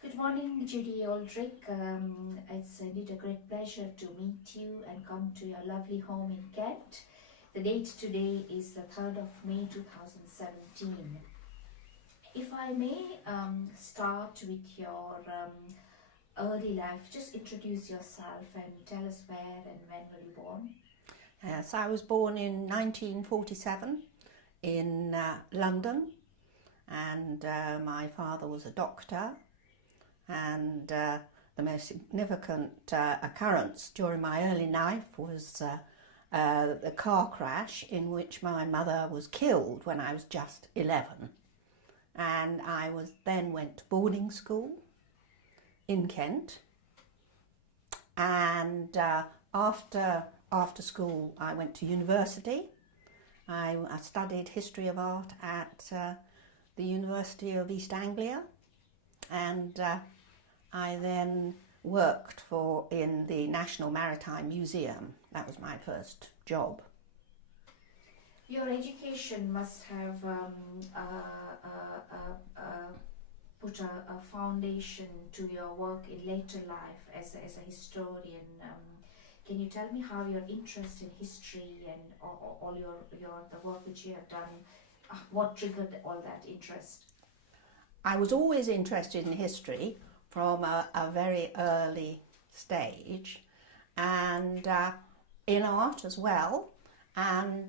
Good morning, Judy Aldrick. It's indeed a great pleasure to meet you and come to your lovely home in Kent. The date today is the 3rd of May 2017. If I may start with your early life, just introduce yourself and tell us where and when were you born? Yes, I was born in 1947 in London, and my father was a doctor. And the most significant occurrence during my early life was the car crash in which my mother was killed when I was just 11. And I went to boarding school in Kent. And after school, I went to university. I studied history of art at the University of East Anglia. And I then worked in the National Maritime Museum. That was my first job. Your education must have put a foundation to your work in later life as a historian. Can you tell me how your interest in history and all the work which you have done, what triggered all that interest? I was always interested in history from a very early stage, and in art as well. And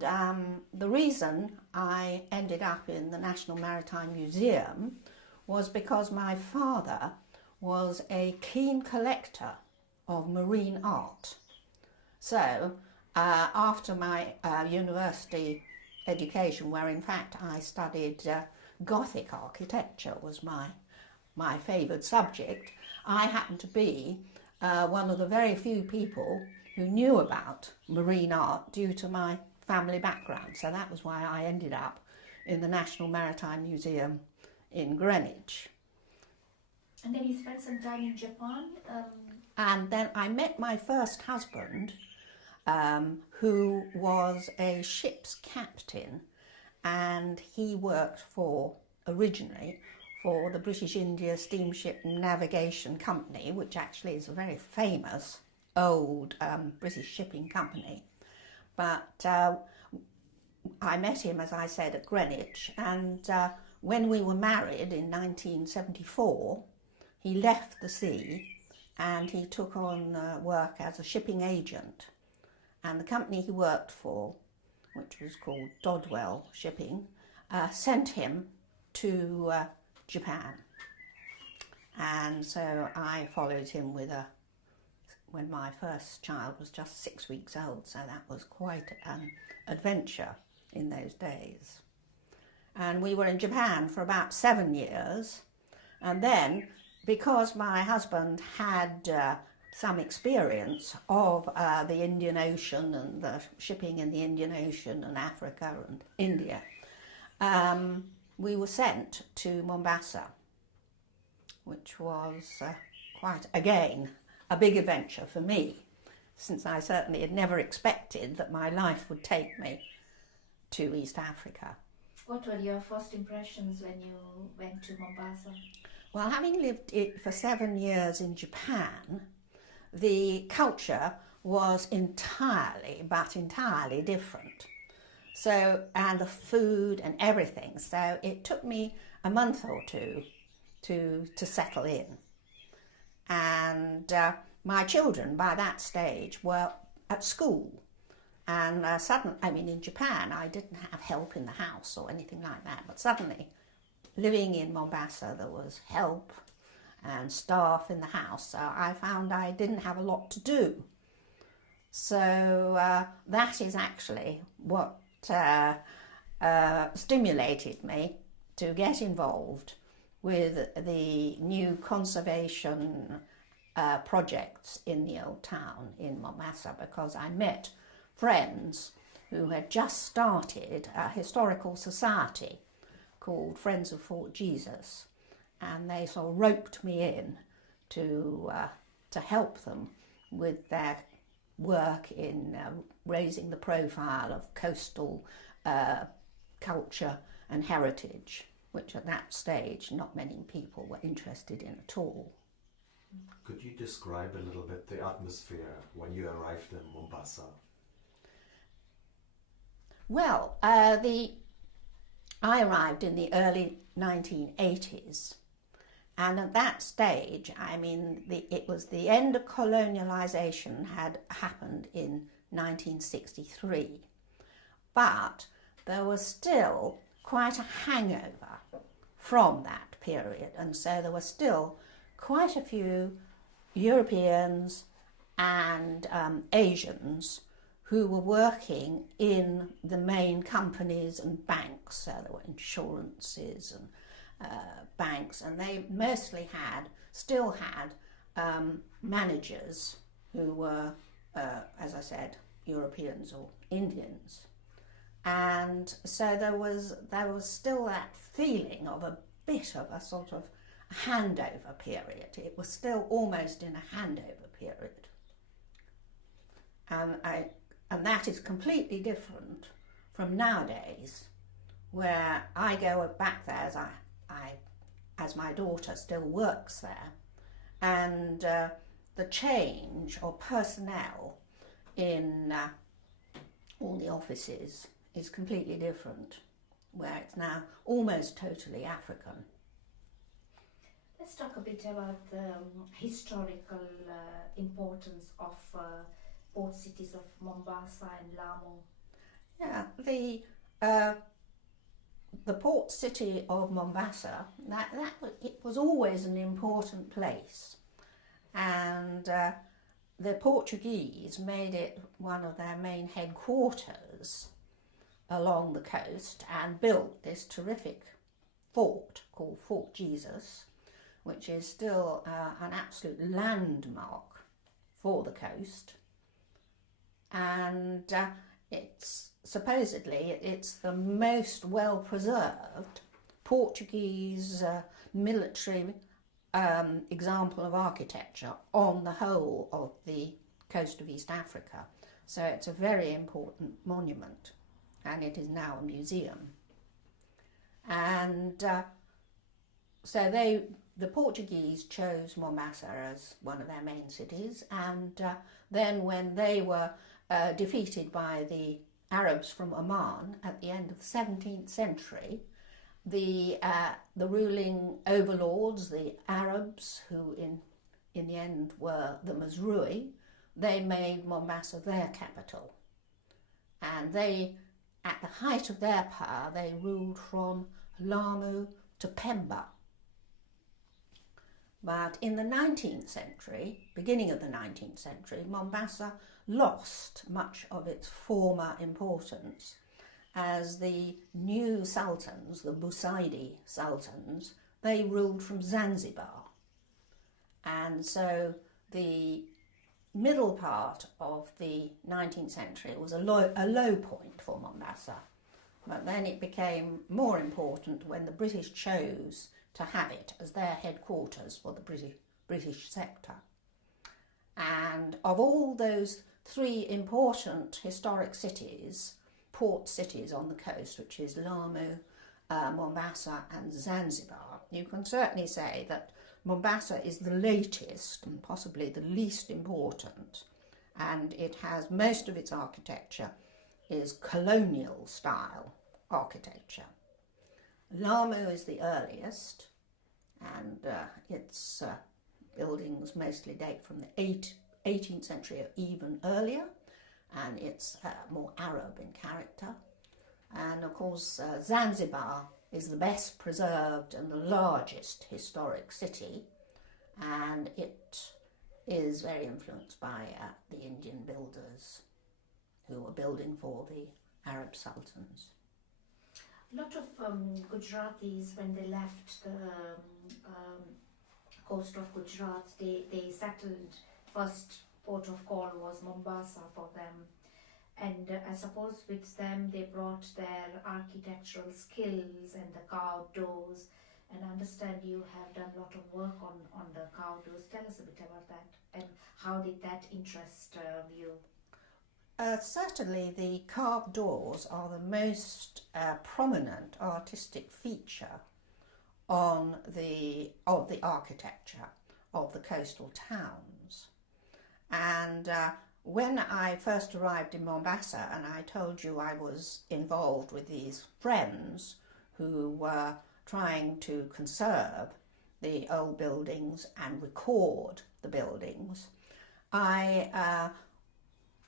the reason I ended up in the National Maritime Museum was because my father was a keen collector of marine art. So after my university education, where in fact I studied Gothic architecture was my favoured subject, I happened to be one of the very few people who knew about marine art due to my family background. So that was why I ended up in the National Maritime Museum in Greenwich. And then you spent some time in Japan? And then I met my first husband, who was a ship's captain, and he worked originally for the British India Steamship Navigation Company, which actually is a very famous old British shipping company. But I met him, as I said, at Greenwich, and when we were married in 1974, he left the sea and he took on work as a shipping agent. And the company he worked for, which was called Dodwell Shipping, sent him to Japan. And so I followed him when my first child was just 6 weeks old, so that was quite an adventure in those days. And we were in Japan for about 7 years, and then because my husband had some experience of the Indian Ocean and the shipping in the Indian Ocean and Africa and India, we were sent to Mombasa, which was quite, again, a big adventure for me, since I certainly had never expected that my life would take me to East Africa. What were your first impressions when you went to Mombasa? Well, having lived for 7 years in Japan, the culture was entirely different. So, and the food and everything. So it took me a month or two to settle in. And my children by that stage were at school. And suddenly, in Japan, I didn't have help in the house or anything like that. But suddenly, living in Mombasa, there was help and staff in the house. So I found I didn't have a lot to do. So that is actually what stimulated me to get involved with the new conservation projects in the Old Town in Mombasa, because I met friends who had just started a historical society called Friends of Fort Jesus, and they sort of roped me in to help them with their work in raising the profile of coastal culture and heritage, which at that stage not many people were interested in at all. Could you describe a little bit the atmosphere when you arrived in Mombasa? Well, I arrived in the early 1980s, and at that stage, I mean, it was the end of colonialisation had happened in 1963, but there was still quite a hangover from that period, and so there were still quite a few Europeans and Asians who were working in the main companies and banks. So there were insurances and banks, and they mostly still had managers who were, as I said, Europeans or Indians. And so there was still that feeling of a bit of a sort of handover period. It was still almost in a handover period. And that is completely different from nowadays, where I go back there as my daughter still works there, and the change of personnel in all the offices is completely different, where it's now almost totally African. Let's talk a bit about the historical importance of port cities of Mombasa and Lamu. Yeah, the port city of Mombasa, it was always an important place, and the Portuguese made it one of their main headquarters along the coast and built this terrific fort called Fort Jesus, which is still an absolute landmark for the coast. And it's supposedly it's the most well preserved Portuguese military example of architecture on the whole of the coast of East Africa. So it's a very important monument, and it is now a museum. And so the Portuguese chose Mombasa as one of their main cities, and then when they were defeated by the Arabs from Oman at the end of the 17th century, the ruling overlords, the Arabs, who in the end were the Mazrui, they made Mombasa their capital. And they, at the height of their power, they ruled from Lamu to Pemba. But in the 19th century, beginning of the 19th century, Mombasa lost much of its former importance as the new sultans, the Busaidi sultans, they ruled from Zanzibar. And so the middle part of the 19th century was a low point for Mombasa. But then it became more important when the British chose to have it as their headquarters for the British sector. And of all those three important historic cities, port cities on the coast, which is Lamu, Mombasa and Zanzibar, you can certainly say that Mombasa is the latest and possibly the least important, and it has most of its architecture is colonial style architecture. Lamu is the earliest, and its buildings mostly date from the 18th century or even earlier, and it's more Arab in character. And of course Zanzibar is the best preserved and the largest historic city, and it is very influenced by the Indian builders who were building for the Arab sultans. A lot of Gujaratis, when they left the coast of Gujarat, they settled. First port of call was Mombasa for them, And I suppose with them they brought their architectural skills and the carved doors. And I understand you have done a lot of work on the carved doors. Tell us a bit about that, and how did that interest you? Certainly the carved doors are the most prominent artistic feature of the architecture of the coastal towns. And when I first arrived in Mombasa, and I told you I was involved with these friends who were trying to conserve the old buildings and record the buildings, I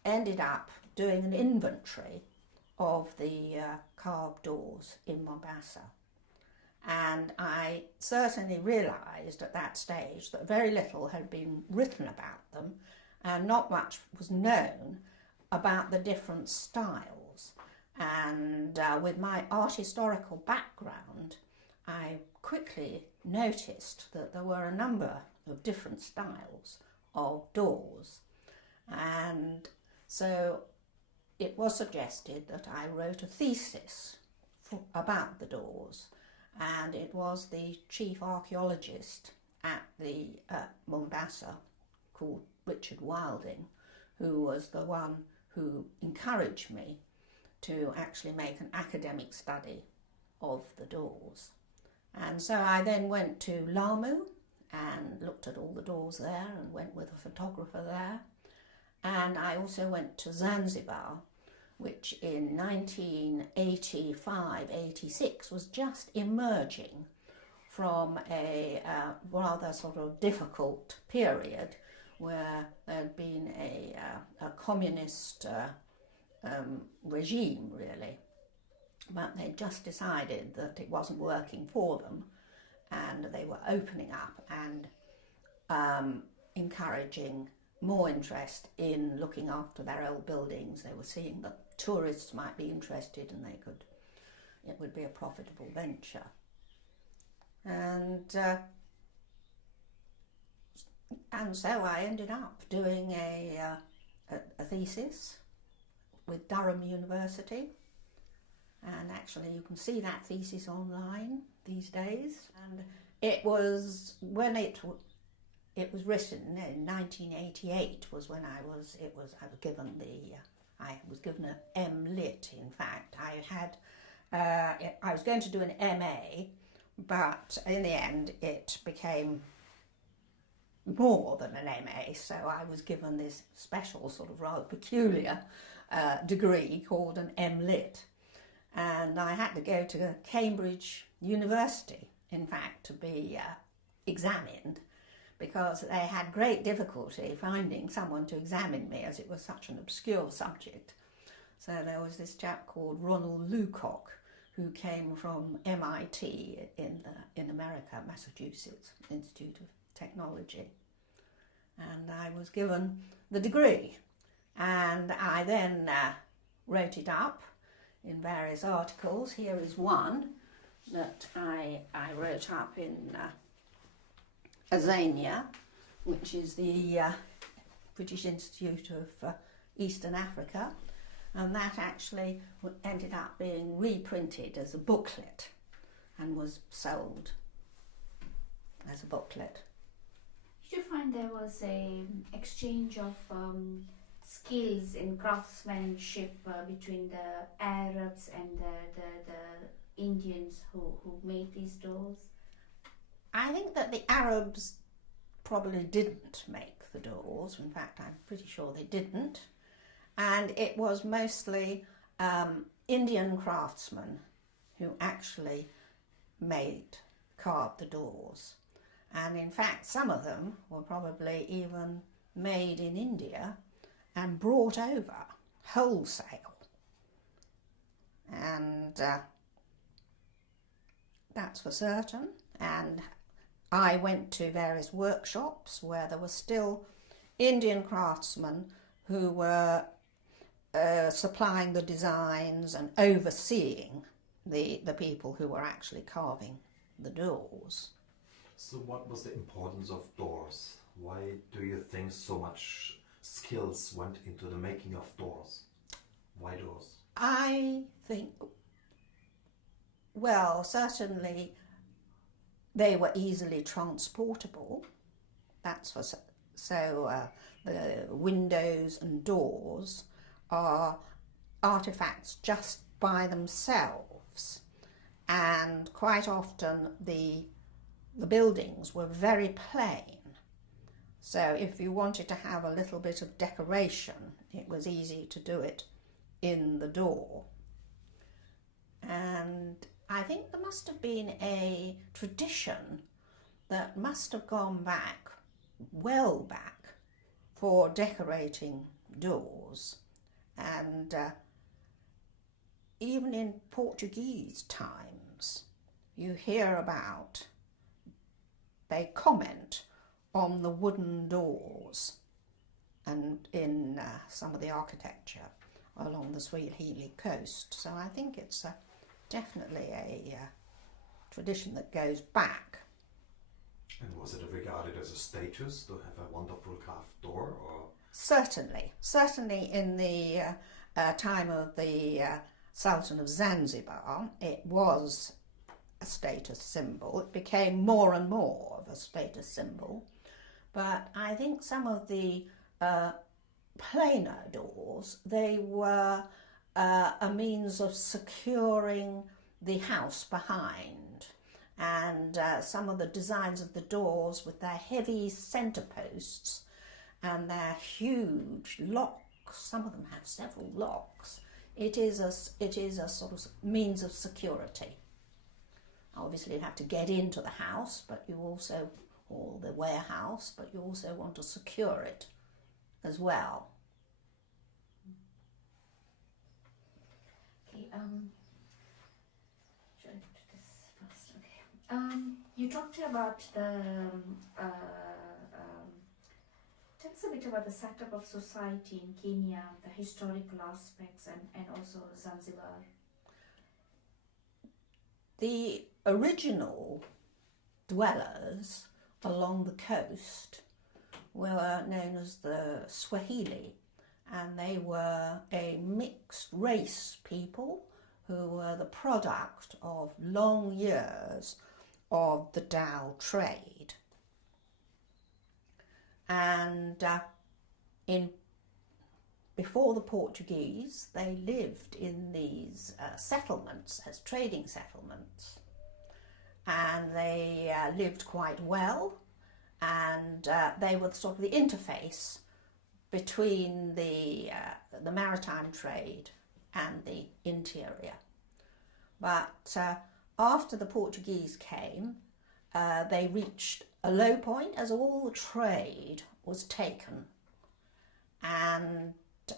ended up doing an inventory of the carved doors in Mombasa. And I certainly realised at that stage that very little had been written about them, and not much was known about the different styles. And with my art historical background, I quickly noticed that there were a number of different styles of doors. And so it was suggested that I wrote a thesis about the doors, and it was the chief archaeologist at the Mombasa, called Richard Wilding, who was the one who encouraged me to actually make an academic study of the doors. And so I then went to Lamu and looked at all the doors there and went with a photographer there. And I also went to Zanzibar, which in 1985-86 was just emerging from a rather sort of difficult period where there had been a communist regime, really. But they just decided that it wasn't working for them, and they were opening up and encouraging more interest in looking after their old buildings. They were seeing that tourists might be interested, and it would be a profitable venture. And so I ended up doing a thesis with Durham University, and actually you can see that thesis online these days. And it was when it was written in 1988 was when I was given an M.Lit. In fact, I was going to do an M.A., but in the end it became more than an M.A., so I was given this special sort of rather peculiar degree called an M.Lit. And I had to go to Cambridge University, in fact, to be examined, because they had great difficulty finding someone to examine me, as it was such an obscure subject. So there was this chap called Ronald Lucock, who came from MIT in America, Massachusetts Institute of Technology. And I was given the degree, and I then wrote it up in various articles. Here is one that I wrote up in Azania, which is the British Institute of Eastern Africa, and that actually ended up being reprinted as a booklet and was sold as a booklet. Did you find there was an exchange of skills in craftsmanship between the Arabs and the Indians who made these doors? I think that the Arabs probably didn't make the doors. In fact, I'm pretty sure they didn't. And it was mostly Indian craftsmen who actually carved the doors. And in fact, some of them were probably even made in India and brought over wholesale. And that's for certain. And I went to various workshops where there were still Indian craftsmen who were supplying the designs and overseeing the people who were actually carving the doors. So what was the importance of doors? Why do you think so much skills went into the making of doors? Why doors? I think, well, certainly they were easily transportable. That's for the windows and doors are artifacts just by themselves, and quite often the buildings were very plain. So if you wanted to have a little bit of decoration, it was easy to do it in the door. And I think there must have been a tradition that must have gone back, well back, for decorating doors. And even in Portuguese times, you hear about, they comment on the wooden doors and in some of the architecture along the Swahili coast. So I think it's definitely a tradition that goes back. And was it regarded as a status to have a wonderful carved door, or? Certainly in the time of the Sultan of Zanzibar, it was a status symbol. It became more and more of a status symbol. But I think some of the plainer doors, they were a means of securing the house behind. And some of the designs of the doors with their heavy centre posts and their huge locks, some of them have several locks, it is a sort of means of security. Obviously you have to get into the house, but you also, or the warehouse, but you also want to secure it as well. Okay, should I put this first? Okay. You talked about the, tell us a bit about the setup of society in Kenya, the historical aspects, and also Zanzibar. The original dwellers along the coast were known as the Swahili, and they were a mixed race people who were the product of long years of the Dhow trade. And before the Portuguese, they lived in these settlements as trading settlements, and they lived quite well, and they were sort of the interface between the maritime trade and the interior. But after the Portuguese came, they reached a low point as all the trade was taken, and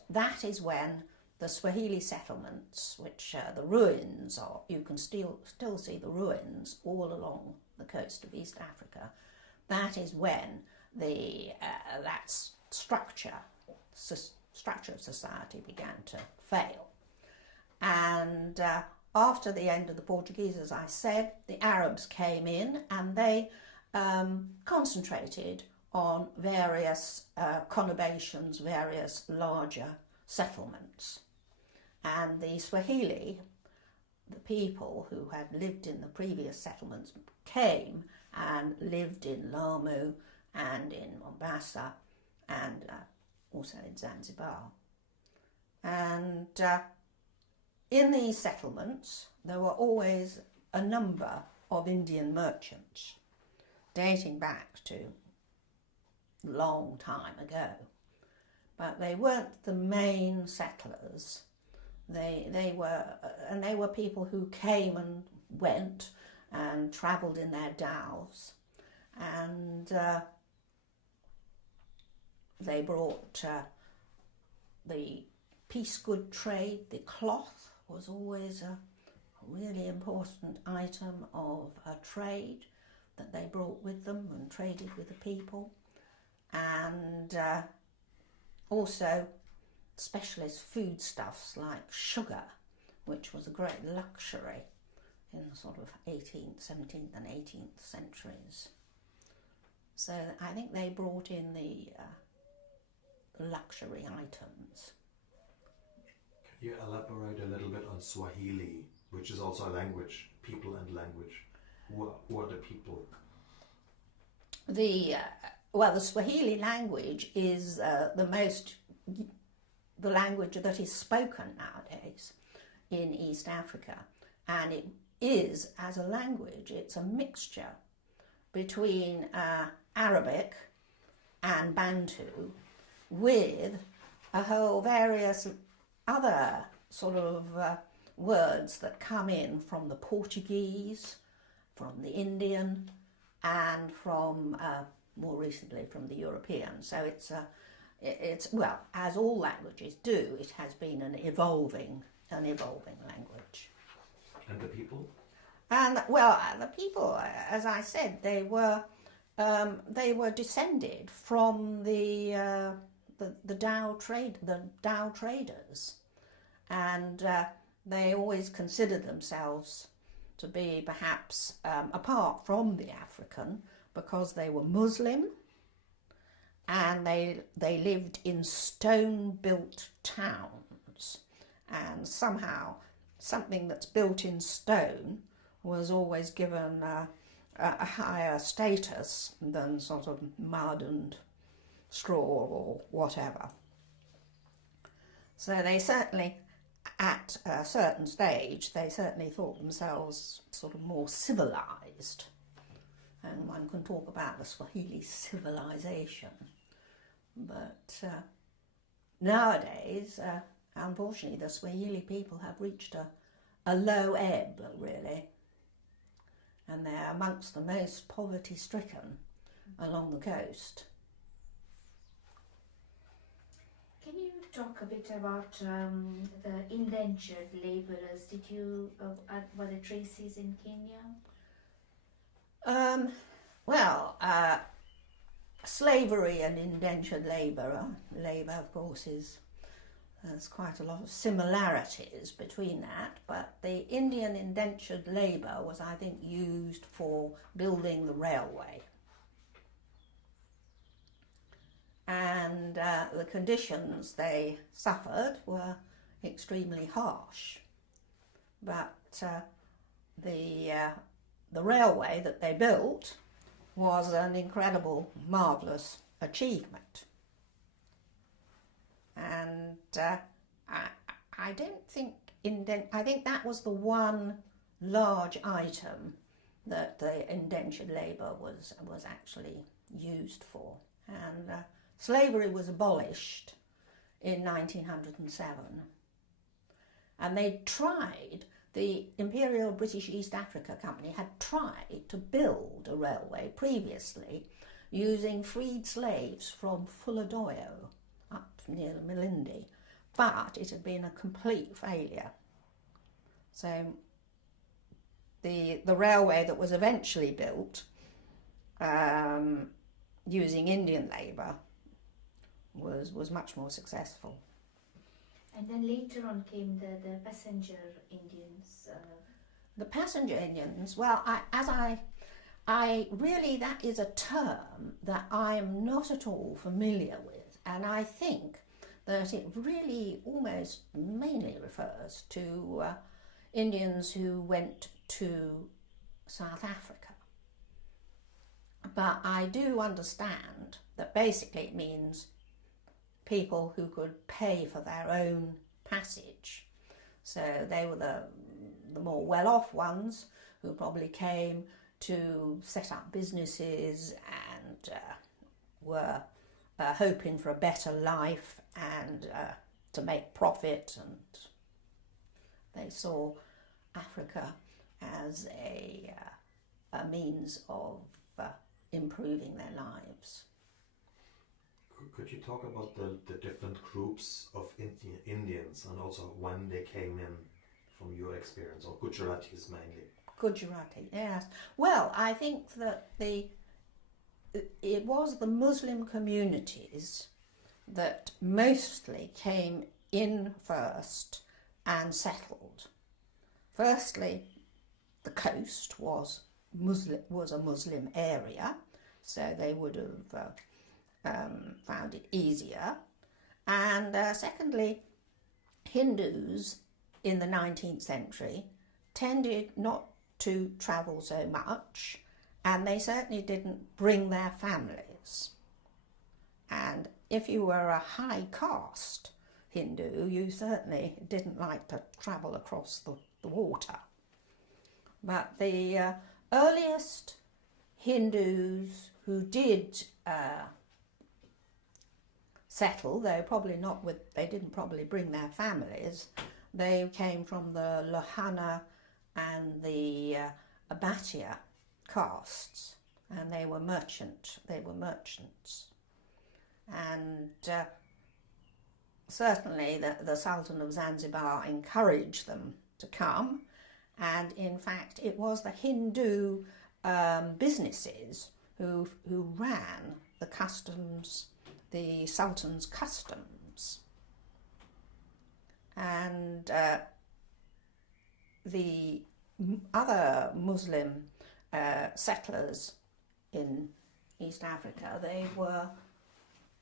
that is when the Swahili settlements, which the ruins are, you can still see the ruins all along the coast of East Africa. That is when that structure of society began to fail. And after the end of the Portuguese, as I said, the Arabs came in and they concentrated on various conurbations, various larger settlements. And the Swahili, the people who had lived in the previous settlements, came and lived in Lamu and in Mombasa and also in Zanzibar. And in these settlements there were always a number of Indian merchants dating back to a long time ago, but they weren't the main settlers. They were people who came and went and travelled in their dhows, and they brought the piece good trade. The cloth was always a really important item of trade that they brought with them and traded with the people, and also specialist foodstuffs like sugar, which was a great luxury in the sort of 18th, 17th and 18th centuries. So I think they brought in the luxury items. You elaborate a little bit on Swahili, which is also a language, people and language. Who are the people? The Swahili language is the language that is spoken nowadays in East Africa, and it is, as a language, it's a mixture between Arabic and Bantu with a whole various other sort of words that come in from the Portuguese, from the Indian, and from more recently from the European. So it's well, as all languages do, it has been an evolving language. And the people? And well, the people, as I said, they were descended from the Dhow traders, and they always considered themselves to be perhaps apart from the African because they were Muslim, and they lived in stone-built towns, and somehow something that's built in stone was always given a higher status than sort of mud and straw or whatever. So they certainly, at a certain stage, they certainly thought themselves sort of more civilized. And one can talk about the Swahili Civilization. But nowadays, unfortunately, the Swahili people have reached a low ebb, really. And they're amongst the most poverty-stricken along the coast. Can you talk a bit about the indentured labourers? Did you were there traces in Kenya? Slavery and indentured labour, of course, there's quite a lot of similarities between that, but the Indian indentured labour was, I think, used for building the railway. And the conditions they suffered were extremely harsh. But the railway that they built was an incredible, marvellous achievement. And I don't think I think that was the one large item that the indentured labour was actually used for. And slavery was abolished in 1907. And they tried, the Imperial British East Africa Company had tried to build a railway previously using freed slaves from Fuladoyo up near Malindi, but it had been a complete failure. So the railway that was eventually built using Indian labour was much more successful. And then later on came the passenger Indians. The passenger Indians, well, I really, that is a term that I am not at all familiar with, and I think that it really almost mainly refers to Indians who went to South Africa. But I do understand that basically it means people who could pay for their own passage. So they were the more well-off ones who probably came to set up businesses and were hoping for a better life and to make profit, and they saw Africa as a means of improving their lives. Could you talk about the different groups of Indians and also when they came in from your experience, or Gujaratis mainly? Gujarati, yes. Well, I think that it was the Muslim communities that mostly came in first and settled. Firstly, the coast was a Muslim area, so they would have found it easier. And secondly, Hindus in the 19th century tended not to travel so much, and they certainly didn't bring their families. And if you were a high caste Hindu, you certainly didn't like to travel across the water. But the earliest Hindus who did settle, though probably not with, they didn't probably bring their families, they came from the Lohana and the Abhatia castes, and they were merchants. And certainly the Sultan of Zanzibar encouraged them to come, and in fact it was the Hindu businesses who ran the customs, the Sultan's customs. And the other Muslim settlers in East Africa,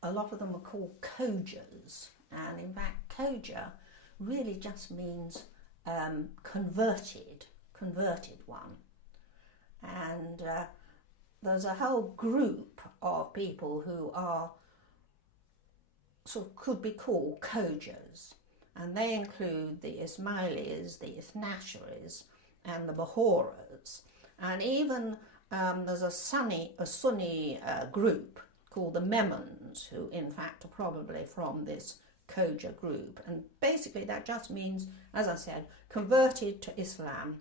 a lot of them were called Khojas, and in fact Khoja really just means converted one. And there's a whole group of people who are could be called Khojas, and they include the Ismailis, the Ithnasharis, and the Bahoras, and even there's a Sunni group called the Memons, who in fact are probably from this Khoja group. And basically that just means, as I said, converted to Islam,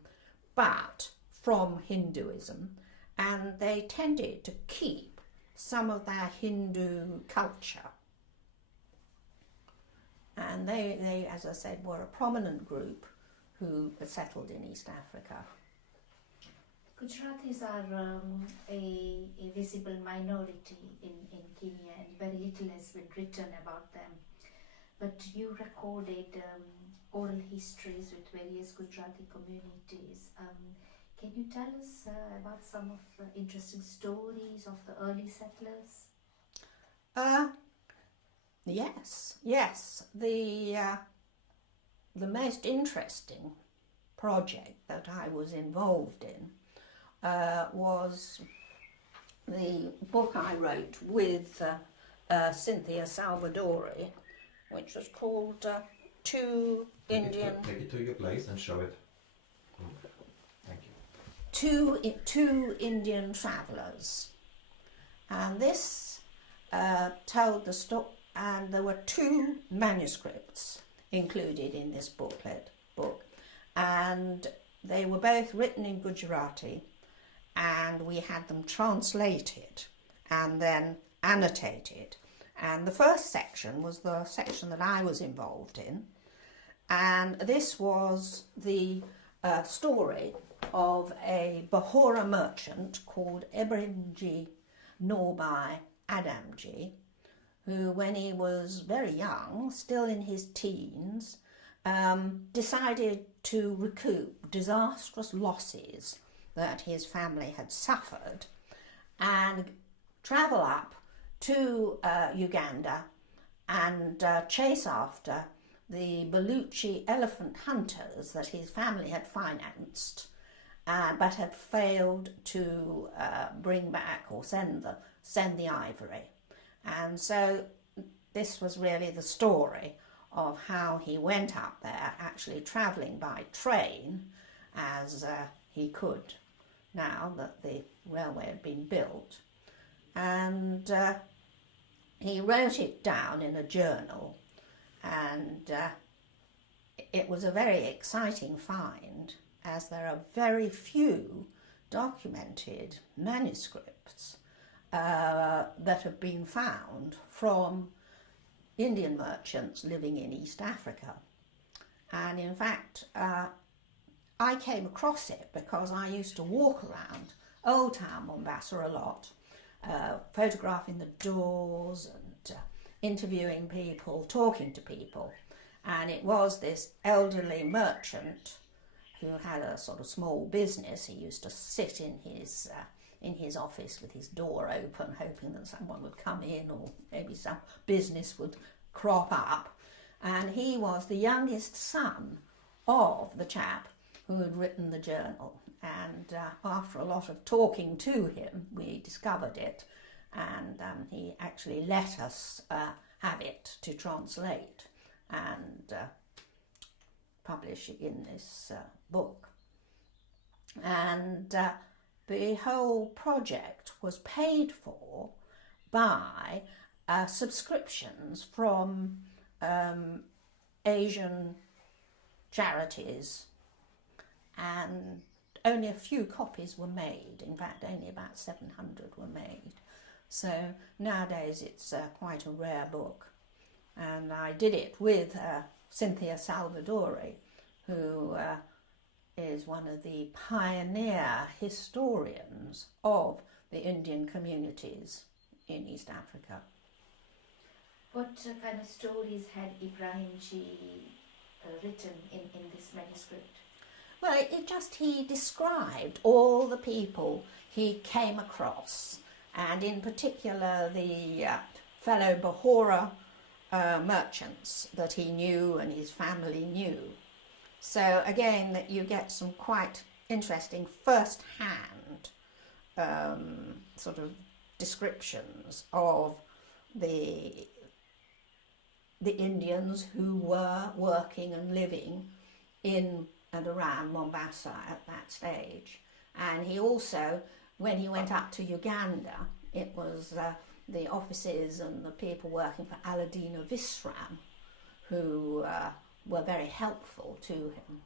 but from Hinduism, and they tended to keep some of their Hindu culture. And they, as I said, were a prominent group who settled in East Africa. Gujaratis are a visible minority in Kenya, and very little has been written about them. But you recorded oral histories with various Gujarati communities. Can you tell us about some of the interesting stories of the early settlers? Yes. The most interesting project that I was involved in was the book I wrote with Cynthia Salvadori, which was called Two Indian... Take it to your place and show it. Thank you. Two Indian Travellers. And this told the story, and there were two manuscripts included in this book, and they were both written in Gujarati, and we had them translated and then annotated. And the first section was the section that I was involved in, and this was the story of a Bahora merchant called Ebrinji Norbai Adamji, who, when he was very young, still in his teens, decided to recoup disastrous losses that his family had suffered and travel up to Uganda and chase after the Baluchi elephant hunters that his family had financed but had failed to bring back or send the ivory. And so this was really the story of how he went up there, actually travelling by train as he could now that the railway had been built. And he wrote it down in a journal, and it was a very exciting find, as there are very few documented manuscripts that have been found from Indian merchants living in East Africa. And in fact, I came across it because I used to walk around Old Town Mombasa a lot, photographing the doors and interviewing people, talking to people. And it was this elderly merchant who had a sort of small business. He used to sit in his office with his door open, hoping that someone would come in or maybe some business would crop up. And he was the youngest son of the chap who had written the journal. And after a lot of talking to him, we discovered it, and he actually let us have it to translate and publish in this book. And the whole project was paid for by subscriptions from Asian charities, and only a few copies were made. In fact, only about 700 were made. So nowadays it's quite a rare book. And I did it with Cynthia Salvadori, who is one of the pioneer historians of the Indian communities in East Africa. What kind of stories had Ibrahim Ji written in this manuscript? Well, he described all the people he came across, and in particular the fellow Bahora merchants that he knew and his family knew. So again, that you get some quite interesting first-hand sort of descriptions of the Indians who were working and living in and around Mombasa at that stage. And he also, when he went up to Uganda, it was the offices and the people working for Aladina Visram who were very helpful to him.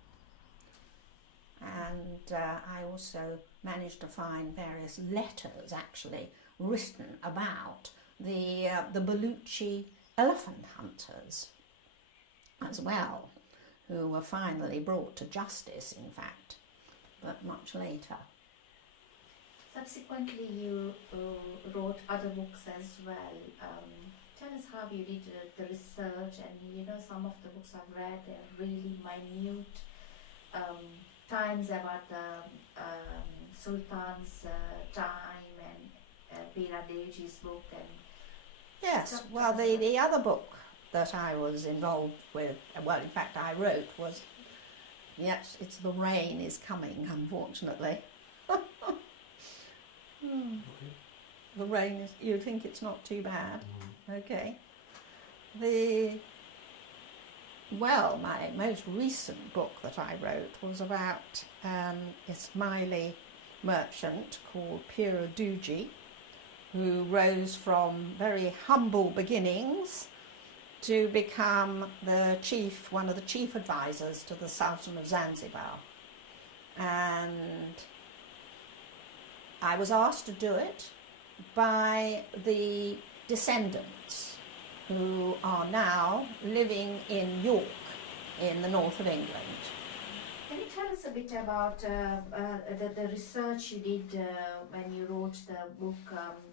And I also managed to find various letters actually written about the Baluchi elephant hunters as well, who were finally brought to justice, in fact, but much later. Subsequently, you wrote other books as well. Tell us how you did the research, and some of the books I've read, they're really minute times about the Sultan's time and Pira Deji's book. And yes, well, the other book that I was involved with, well, in fact I wrote, was, yes, it's The Rain is Coming, unfortunately. The rain is, you think it's not too bad? Okay. My most recent book that I wrote was about a Ismaili merchant called Pira Duji, who rose from very humble beginnings to become one of the chief advisors to the Sultan of Zanzibar. And I was asked to do it by the descendants who are now living in York, in the north of England. Can you tell us a bit about the research you did when you wrote the book,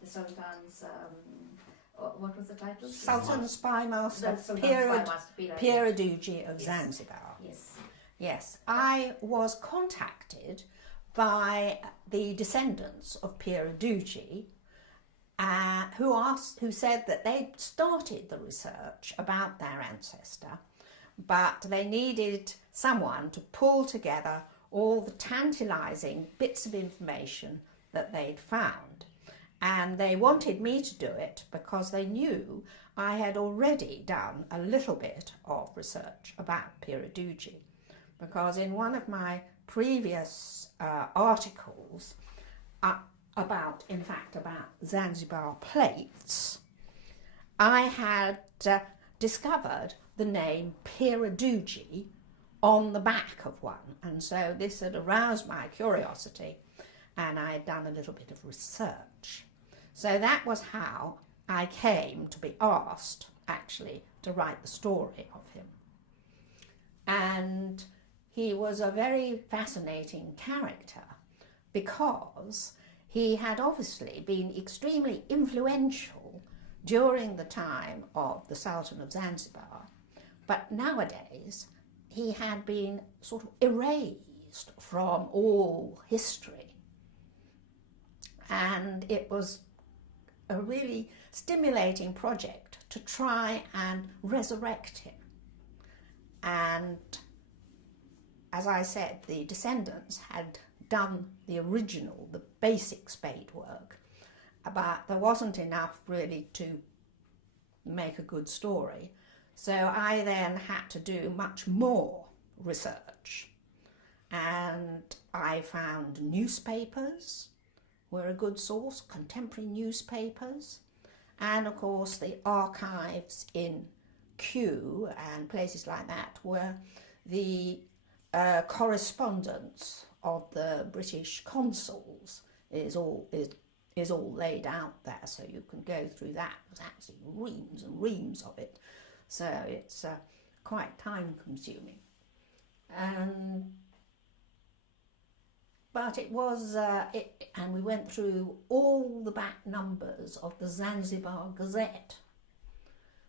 The Sultan's, what was the title? Sultan Spy Master Pira Duji of Zanzibar. Yes. Yes, I was contacted by the descendants of Pira Duji, who said that they'd started the research about their ancestor, but they needed someone to pull together all the tantalising bits of information that they'd found. And they wanted me to do it because they knew I had already done a little bit of research about Pira Duji, because in one of my previous articles about Zanzibar plates, I had discovered the name Pira Duji on the back of one, and so this had aroused my curiosity, and I had done a little bit of research. So that was how I came to be asked actually to write the story of him. And he was a very fascinating character because he had obviously been extremely influential during the time of the Sultan of Zanzibar, but nowadays he had been sort of erased from all history. And it was a really stimulating project to try and resurrect him. And as I said, the descendants had done the original, the basic spade work, but there wasn't enough really to make a good story. So I then had to do much more research, and I found newspapers were a good source, contemporary newspapers, and of course the archives in Kew and places like that were the correspondence of the British consuls is all laid out there, so you can go through that. There's actually reams and reams of it, so it's quite time consuming. But it was, and we went through all the back numbers of the Zanzibar Gazette,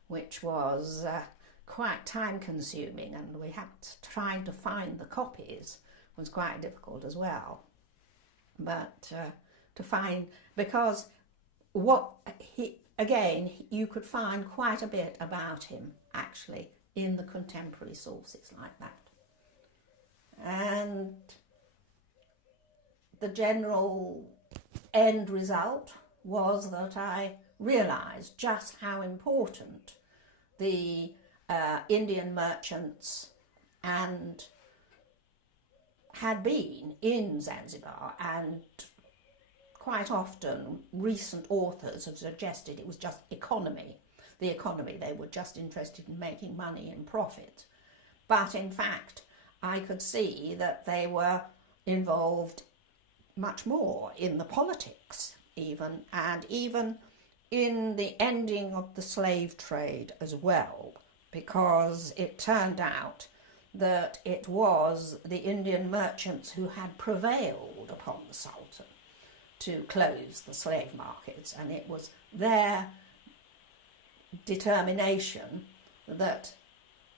which was quite time consuming, and we had to try to find the copies was quite difficult as well. But to find, because you could find quite a bit about him actually in the contemporary sources like that. And the general end result was that I realised just how important the Indian merchants and had been in Zanzibar, and quite often recent authors have suggested it was just the economy, they were just interested in making money and profit. But in fact, I could see that they were involved much more in the politics even, and even in the ending of the slave trade as well, because it turned out that it was the Indian merchants who had prevailed upon the Sultan to close the slave markets, and it was their determination that,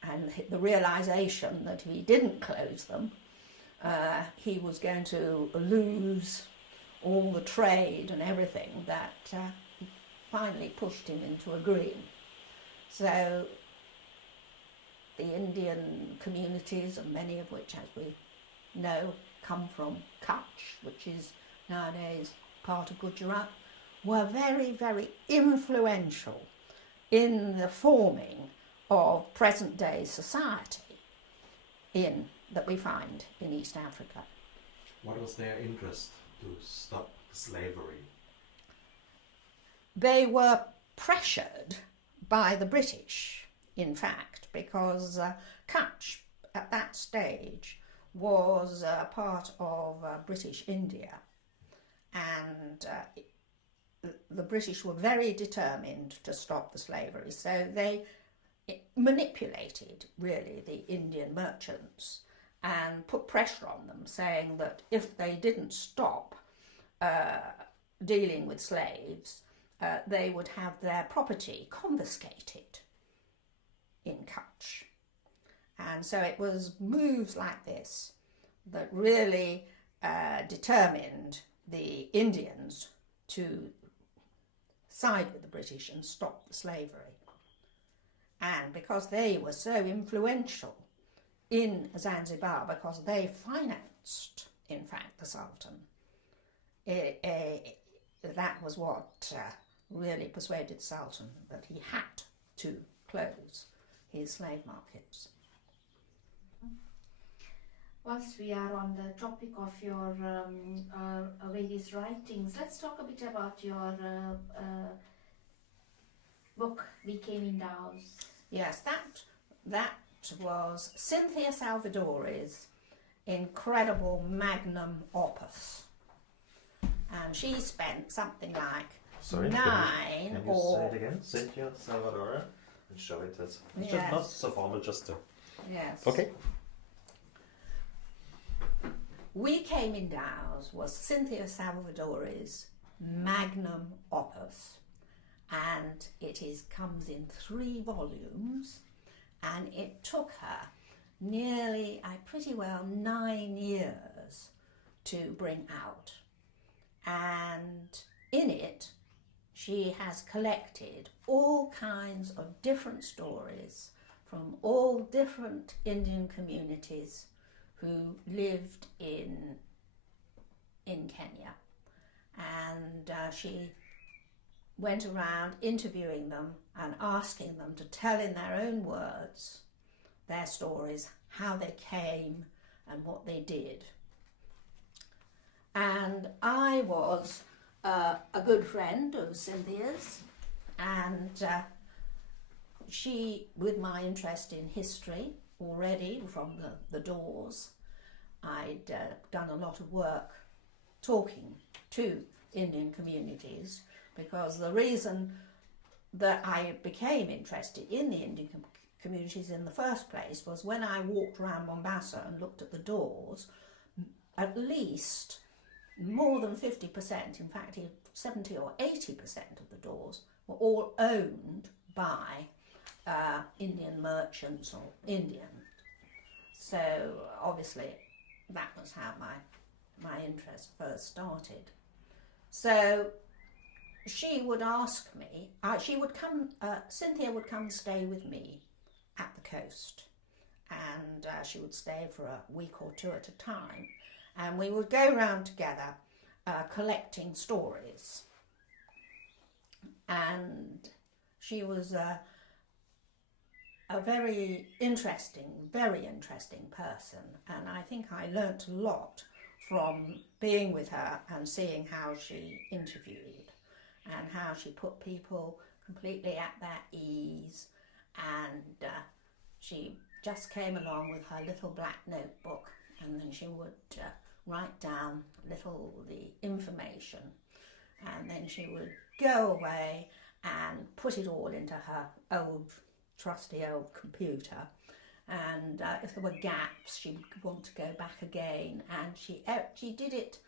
and the realisation that if he didn't close them, he was going to lose all the trade and everything, that finally pushed him into agreeing. So the Indian communities, and many of which, as we know, come from Kutch, which is nowadays part of Gujarat, were very, very influential in the forming of present-day society that we find in East Africa. What was their interest to stop slavery? They were pressured by the British, in fact, because Kutch at that stage was part of British India, and the British were very determined to stop the slavery, so they manipulated really the Indian merchants and put pressure on them, saying that if they didn't stop dealing with slaves, they would have their property confiscated in Kutch. And so it was moves like this that really determined the Indians to side with the British and stop the slavery. And because they were so influential in Zanzibar, because they financed, in fact, the Sultan, that was what really persuaded the Sultan that he had to close his slave markets. Whilst we are on the topic of your various writings, let's talk a bit about your book, We Came in Dhows. Yes, that was Cynthia Salvadori's incredible magnum opus. And she spent something like Sorry, nine can you or... say it again? Cynthia Salvadori? And show it as... Yes. Just not so formal, just to... Yes. Okay. We Came in Dhows was Cynthia Salvadori's magnum opus, and it comes in 3 volumes, and it took her nearly, pretty well 9 years to bring out. And in it, she has collected all kinds of different stories from all different Indian communities who lived in Kenya. And she went around interviewing them and asking them to tell in their own words their stories, how they came and what they did. And I was a good friend of Cynthia's, and she, with my interest in history already from the Dhows, I'd done a lot of work talking to Indian communities, because the reason that I became interested in the Indian communities in the first place was when I walked around Mombasa and looked at the doors, at least more than 50%, in fact 70 or 80% of the doors were all owned by Indian merchants or Indians. So obviously that was how my interest first started. So she would ask me, Cynthia would come stay with me at the coast, and she would stay for a week or two at a time, and we would go round together collecting stories. And she was a very interesting person, and I think I learnt a lot from being with her and seeing how she interviewed and how she put people completely at their ease. And she just came along with her little black notebook, and then she would write down the information, and then she would go away and put it all into her trusty old computer. And if there were gaps, she would want to go back again, and she did it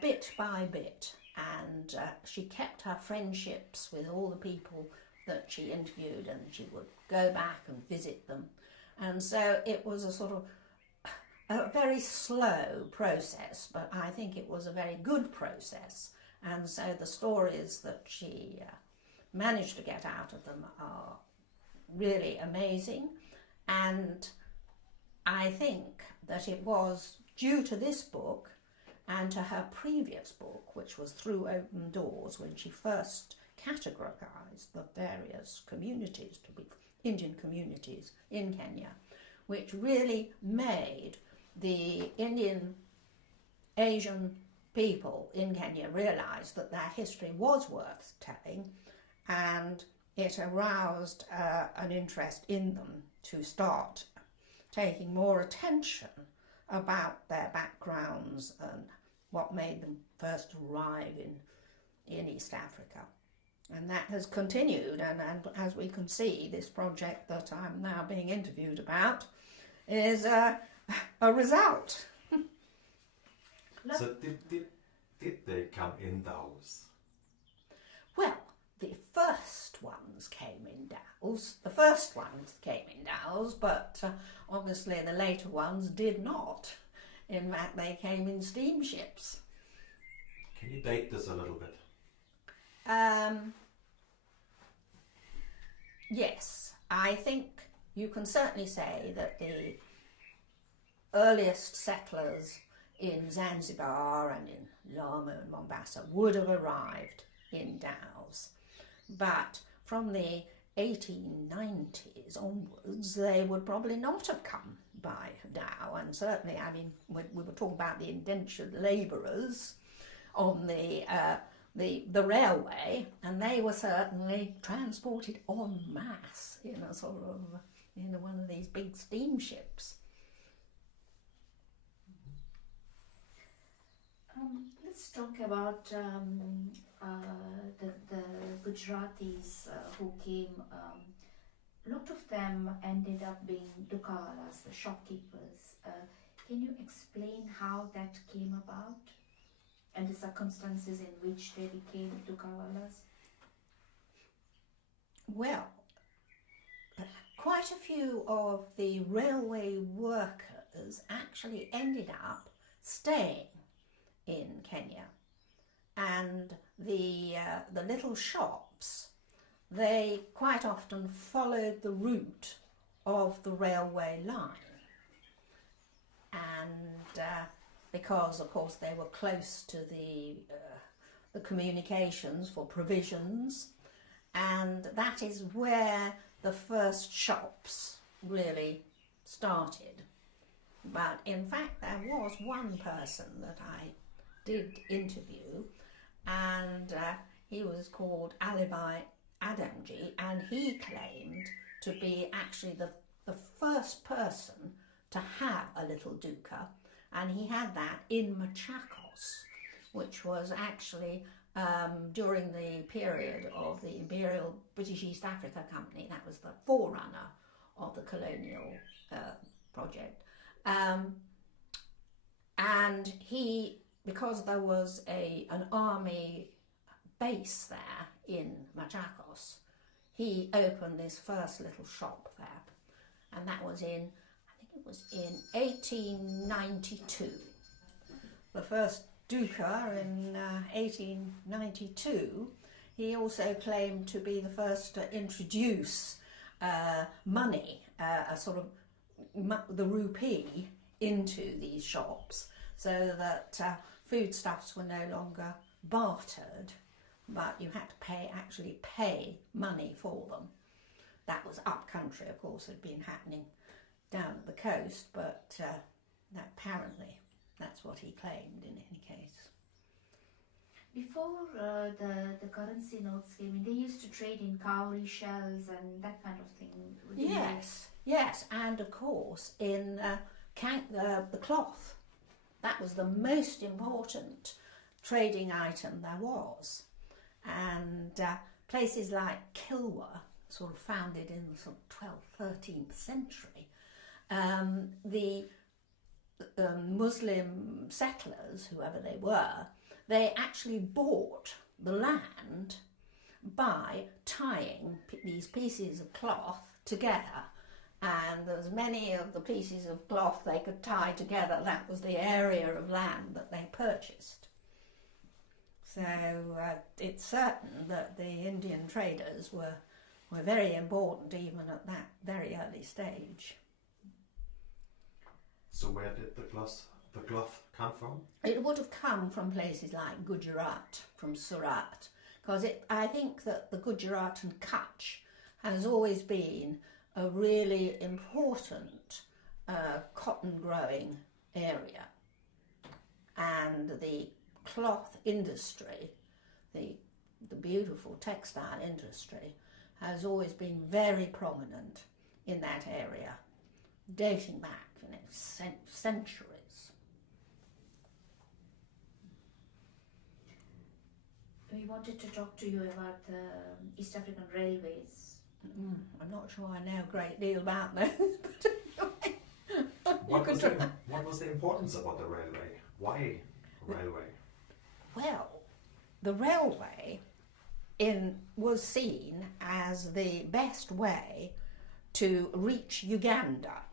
bit by bit, and she kept her friendships with all the people that she interviewed, and she would go back and visit them. And so it was a sort of a very slow process, but I think it was a very good process. And so the stories that she managed to get out of them are really amazing. And I think that it was due to this book and to her previous book, which was Through Open Doors, when she first categorised the various communities to be Indian communities in Kenya, which really made the Indian Asian people in Kenya realise that their history was worth telling, and it aroused an interest in them to start taking more attention about their backgrounds and what made them first arrive in East Africa. And that has continued, and as we can see, this project that I'm now being interviewed about is a result. So did they come in Dhows? Well, the first ones came in Dhows. But obviously the later ones did not. In fact, they came in steamships. Can you date this a little bit? Yes, I think you can certainly say that the earliest settlers in Zanzibar and in Lamu and Mombasa would have arrived in Dhows. But from the 1890s onwards, they would probably not have come by Dhow. And certainly, I mean, we were talking about the indentured labourers on the railway, and they were certainly transported en masse in a sort of, one of these big steamships. Let's talk about the Gujaratis who came. A lot of them ended up being dukawalas, the shopkeepers. Can you explain how that came about and the circumstances in which they became dukawalas? Well, quite a few of the railway workers actually ended up staying in Kenya, and the little shops, they quite often followed the route of the railway line. And because, of course, they were close to the communications for provisions, and that is where the first shops really started. But in fact, there was one person that I did interview, and he was called Alibai Adamji, and he claimed to be actually the first person to have a little dukkha, and he had that in Machakos, which was actually during the period of the Imperial British East Africa Company. That was the forerunner of the colonial project. And he, because there was an army base there in Machakos, he opened this first little shop there, and that was in, I think it was in 1892. The first dukkha in 1892. He also claimed to be the first to introduce money, a sort of the rupee, into these shops, so that foodstuffs were no longer bartered, but you had to actually pay money for them. That was up country, of course. It had been happening down at the coast, but apparently that's what he claimed in any case. Before the currency notes came in, they used to trade in cowrie shells and that kind of thing. Yes, and of course in the cloth. That was the most important trading item there was. And places like Kilwa, sort of founded in the sort of 12th, 13th century, the Muslim settlers, whoever they were, they actually bought the land by tying these pieces of cloth together, and as many of the pieces of cloth they could tie together, that was the area of land that they purchased. So it's certain that the Indian traders were very important even at that very early stage. So where did the cloth come from? It would have come from places like Gujarat, from Surat, because I think that the Gujarat and Kutch has always been a really important cotton growing area, and the cloth industry, the beautiful textile industry, has always been very prominent in that area, dating back centuries. We wanted to talk to you about the East African railways. I'm not sure I know a great deal about those, but What was the importance about the railway? Why railway? Well, the railway was seen as the best way to reach Uganda,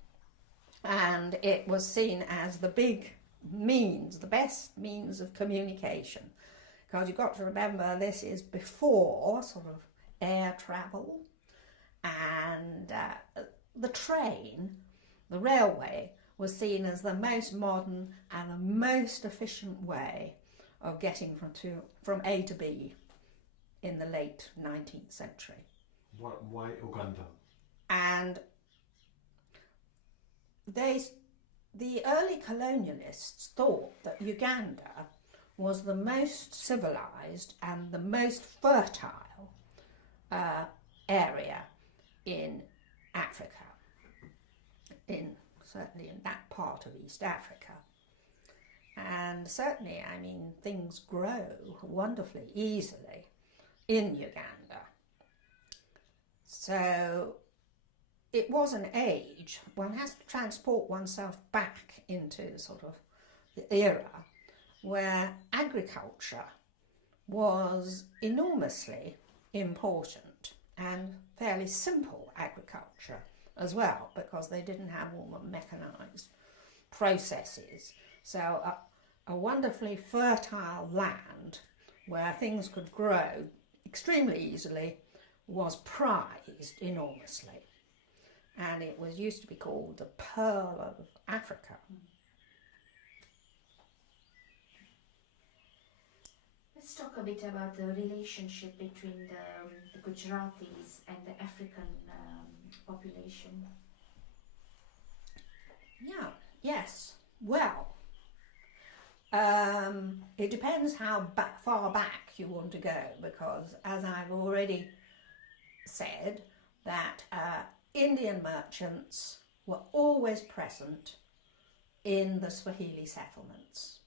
and it was seen as the best means of communication. Because you've got to remember, this is before sort of air travel, and the train, the railway, was seen as the most modern and the most efficient way of getting from A to B in the late 19th century. Why Uganda? And the early colonialists thought that Uganda was the most civilized and the most fertile area in Africa, certainly in that part of East Africa. And certainly, I mean, things grow wonderfully easily in Uganda. So it was an age, one has to transport oneself back into sort of the era where agriculture was enormously important, and fairly simple agriculture as well, because they didn't have all the mechanised processes. So a wonderfully fertile land where things could grow extremely easily was prized enormously. and it was used to be called the Pearl of Africa. Let's talk a bit about the relationship between the Gujaratis and the African population. Yeah, yes. Well, it depends how far back you want to go, because as I've already said, that Indian merchants were always present in the Swahili settlements,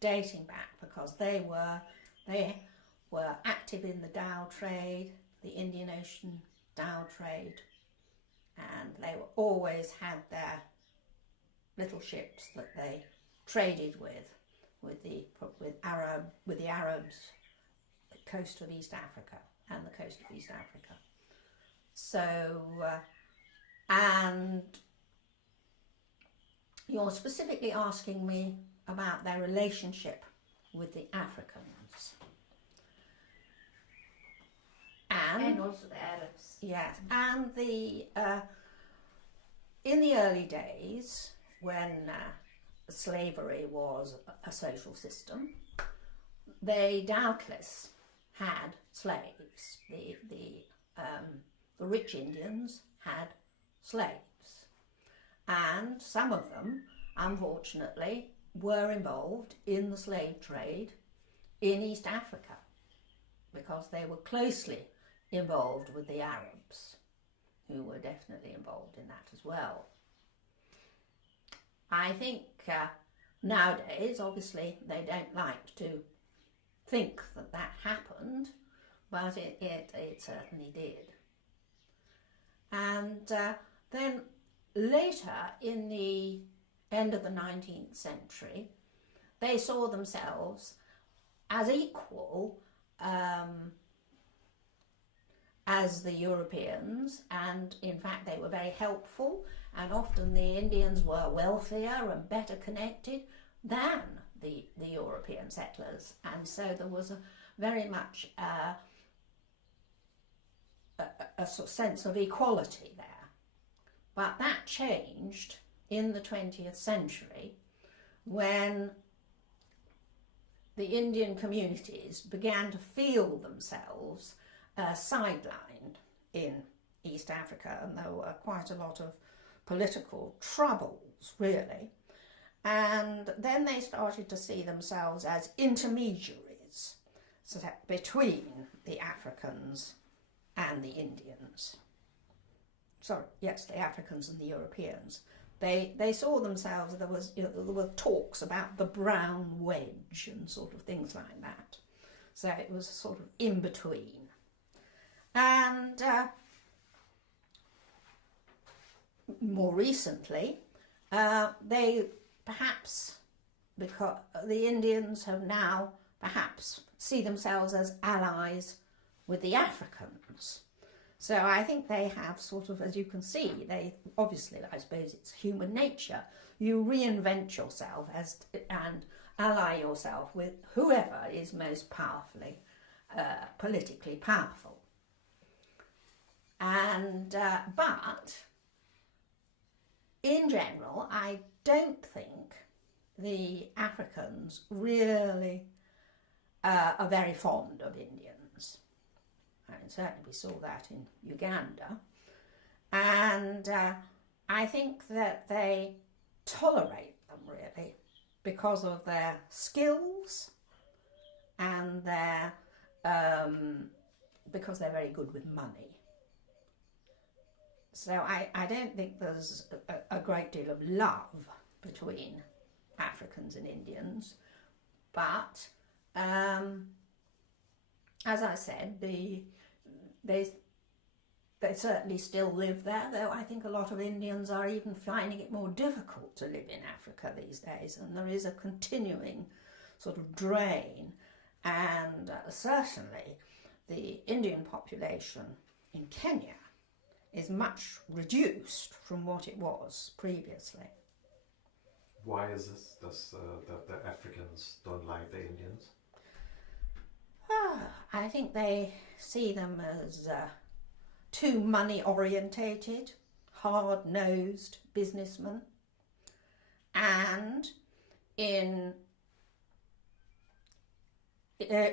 dating back, because they were active in the Dhow trade, the Indian Ocean Dhow trade, and they were always had their little ships that they traded with the Arabs, the coast of East Africa and the coast of East Africa. So, and you're specifically asking me about their relationship with the Africans. And also the Arabs. Yes, and in the early days, when slavery was a social system, they doubtless had slaves. The rich Indians had slaves, and some of them, unfortunately, were involved in the slave trade in East Africa, because they were closely involved with the Arabs, who were definitely involved in that as well. I think nowadays, obviously, they don't like to think that that happened, but it certainly did. And then later, in the end of the 19th century, they saw themselves as equal as the Europeans, and in fact they were very helpful, and often the Indians were wealthier and better connected than the European settlers, and so there was very much a sort of sense of equality there. But that changed in the 20th century when the Indian communities began to feel themselves sidelined in East Africa, and there were quite a lot of political troubles, really. And then they started to see themselves as intermediaries between the Africans and the Indians. Sorry, yes, the Africans and the Europeans. They saw themselves, there were talks about the brown wedge and sort of things like that. So it was sort of in between. And more recently, they perhaps, because the Indians have now perhaps see themselves as allies with the Africans. So I think they have sort of, as you can see, they obviously, I suppose it's human nature. You reinvent yourself and ally yourself with whoever is most powerfully, politically powerful. And but in general, I don't think the Africans really are very fond of Indians. I mean, certainly we saw that in Uganda. And I think that they tolerate them really because of their skills and because they're very good with money. So I don't think there's a great deal of love between Africans and Indians, but as I said, they certainly still live there, though I think a lot of Indians are even finding it more difficult to live in Africa these days, and there is a continuing sort of drain, and certainly the Indian population in Kenya is much reduced from what it was previously. Why is this? Does the Africans don't like the Indians? I think they see them as too money orientated, hard-nosed businessmen, and in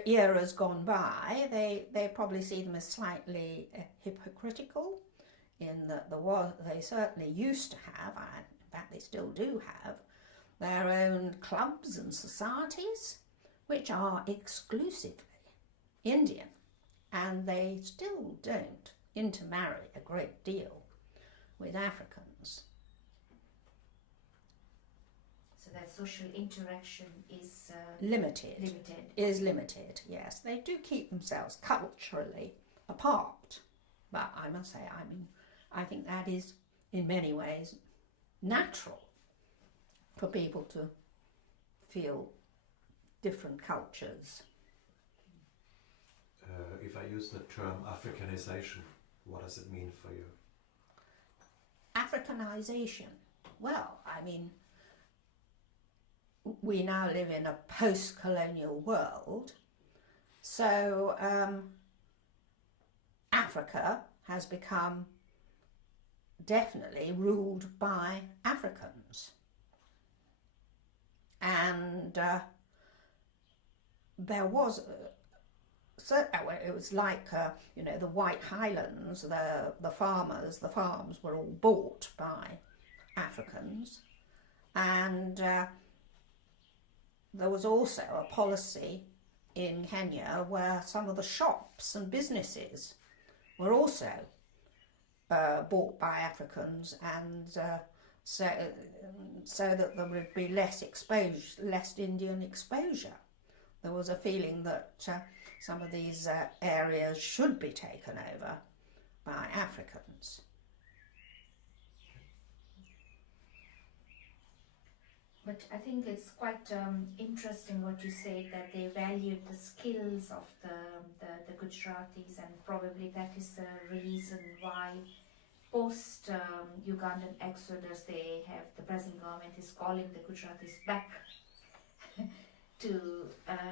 eras gone by, they probably see them as slightly hypocritical, in that they certainly used to have, and in fact they still do have, their own clubs and societies, which are exclusively Indian, and they still don't intermarry a great deal with Africans. So that social interaction is Limited, yes. They do keep themselves culturally apart, but I must say, I think that is in many ways natural for people to feel different cultures. If I use the term Africanization, what does it mean for you? Africanization, well, I mean, we now live in a post-colonial world, so Africa has become definitely ruled by Africans, and there was it was like the White Highlands, the farms were all bought by Africans, and there was also a policy in Kenya where some of the shops and businesses were also bought by Africans, and so that there would be less Indian exposure. There was a feeling that some of these areas should be taken over by Africans. But I think it's quite interesting what you say, that they valued the skills of the Gujaratis, and probably that is the reason why post Ugandan exodus the present government is calling the Gujaratis back to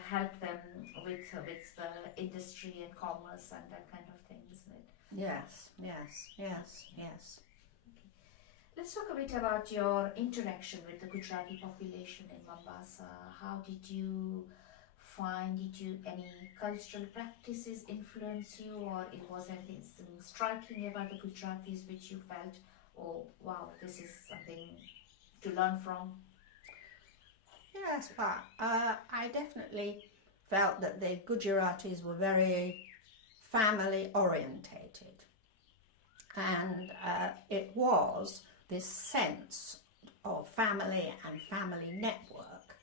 help them with the industry and commerce and that kind of thing, isn't it? Yes. Let's talk a bit about your interaction with the Gujarati population in Mombasa. How did you find, any cultural practices influence you, or it was anything striking about the Gujaratis which you felt, oh wow, this is something to learn from? Yes, but I definitely felt that the Gujaratis were very family orientated, and it was this sense of family and family network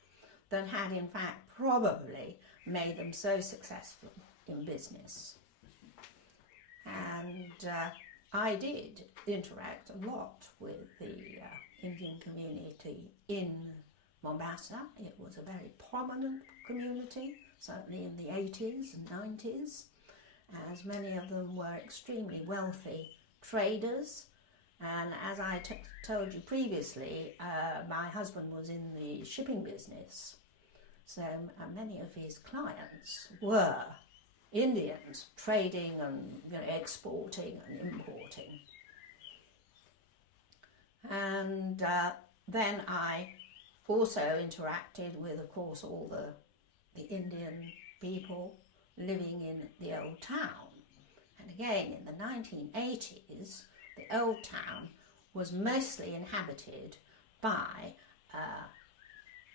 that had in fact probably made them so successful in business. And I did interact a lot with the Indian community in Mombasa. It was a very prominent community, certainly in the 80s and 90s, as many of them were extremely wealthy traders. And as I told you previously, my husband was in the shipping business, so many of his clients were Indians trading and exporting and importing. And then I also interacted with, of course, all the Indian people living in the Old Town. And again, in the 1980s, the Old Town was mostly inhabited by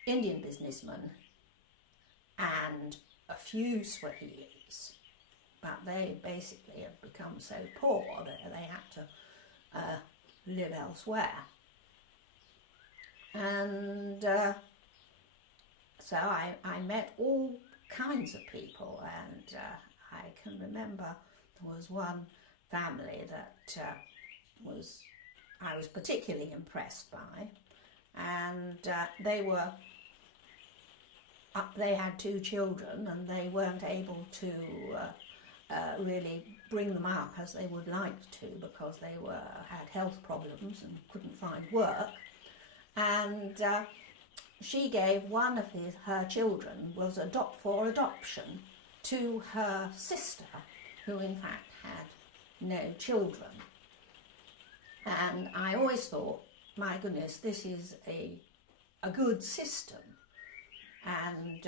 Indian businessmen and a few Swahilis, but they basically have become so poor that they had to live elsewhere. And so I met all kinds of people, and I can remember there was one family that I was particularly impressed by, and they had 2 children, and they weren't able to really bring them up as they would like to, because they had health problems and couldn't find work. And she gave one of her children for adoption to her sister, who in fact had no children. And I always thought, my goodness, this is a good system. And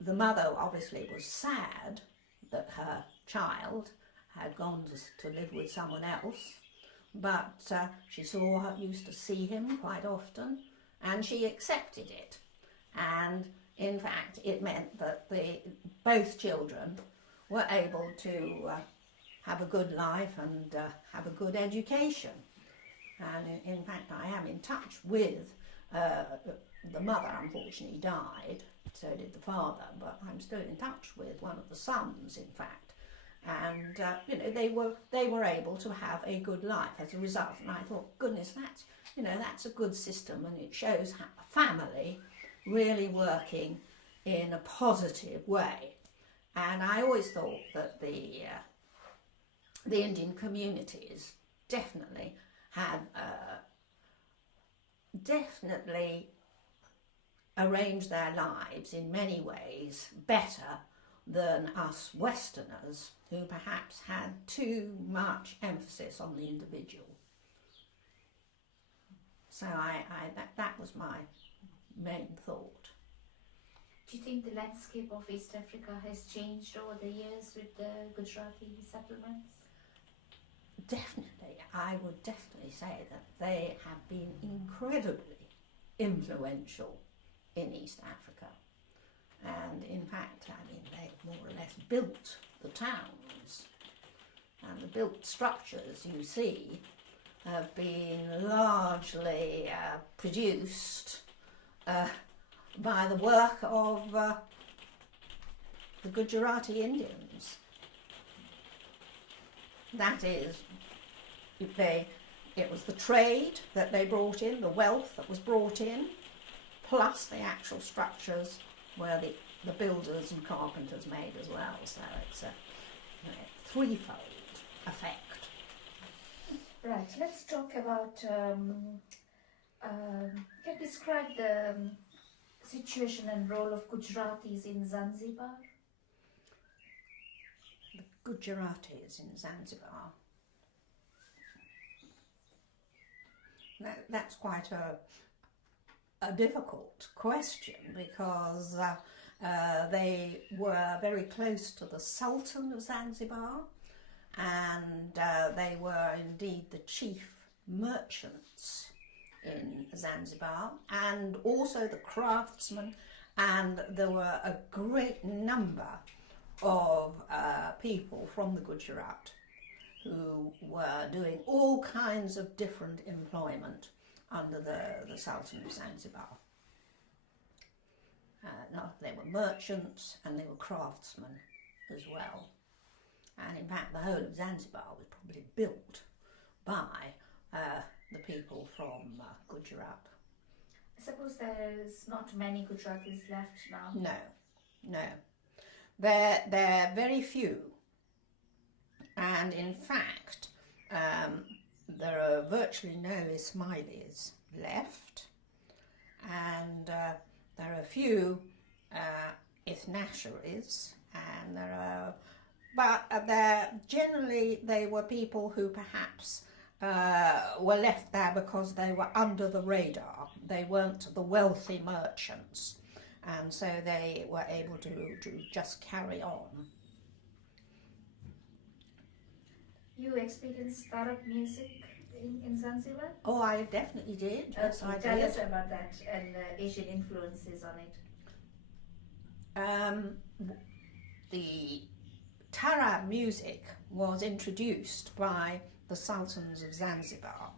the mother obviously was sad that her child had gone to live with someone else, but she used to see him quite often, and she accepted it. And in fact, it meant that both children were able to have a good life and have a good education. And in fact, I am in touch with the mother. Unfortunately died, so did the father, but I'm still in touch with one of the sons, in fact. And they were able to have a good life as a result. And I thought, goodness, that's a good system, and it shows a family really working in a positive way. And I always thought that the Indian communities definitely had arranged their lives in many ways better than us Westerners, who perhaps had too much emphasis on the individual. So that was my main thought. Do you think the landscape of East Africa has changed over the years with the Gujarati settlements? Definitely. I would definitely say that they have been incredibly influential in East Africa. And in fact, they more or less built the towns. And the built structures you see have been largely produced by the work of the Gujarati Indians. That is, it was the trade that they brought in, the wealth that was brought in, plus the actual structures where the builders and carpenters made as well. So it's a threefold effect. Right, let's talk about, can you describe the situation and role of Gujaratis in Zanzibar? The Gujaratis in Zanzibar. That's quite a difficult question, because they were very close to the Sultan of Zanzibar, and they were indeed the chief merchants in Zanzibar, and also the craftsmen, and there were a great number of people from the Gujarat who were doing all kinds of different employment under the Sultan of Zanzibar. They were merchants and they were craftsmen as well. And in fact, the whole of Zanzibar was probably built by the people from Gujarat. I suppose there's not many Gujaratis left now. No. There are very few. And in fact, there are virtually no Ismailis left, and there are a few Ithnasharis, and but generally they were people who perhaps were left there because they were under the radar. They weren't the wealthy merchants, and so they were able to just carry on. You experienced Arab music in Zanzibar? Oh, I definitely did. Yes, I Tell did. us about that and Asian influences on it. The Tarab music was introduced by the Sultans of Zanzibar,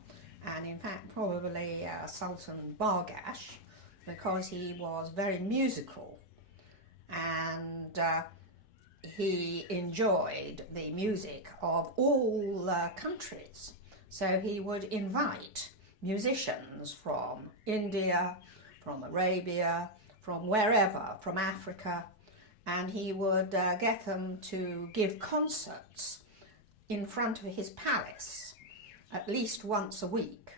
and in fact probably Sultan Bargash, because he was very musical, and he enjoyed the music of all countries. So he would invite musicians from India, from Arabia, from wherever, from Africa, and he would get them to give concerts in front of his palace at least once a week.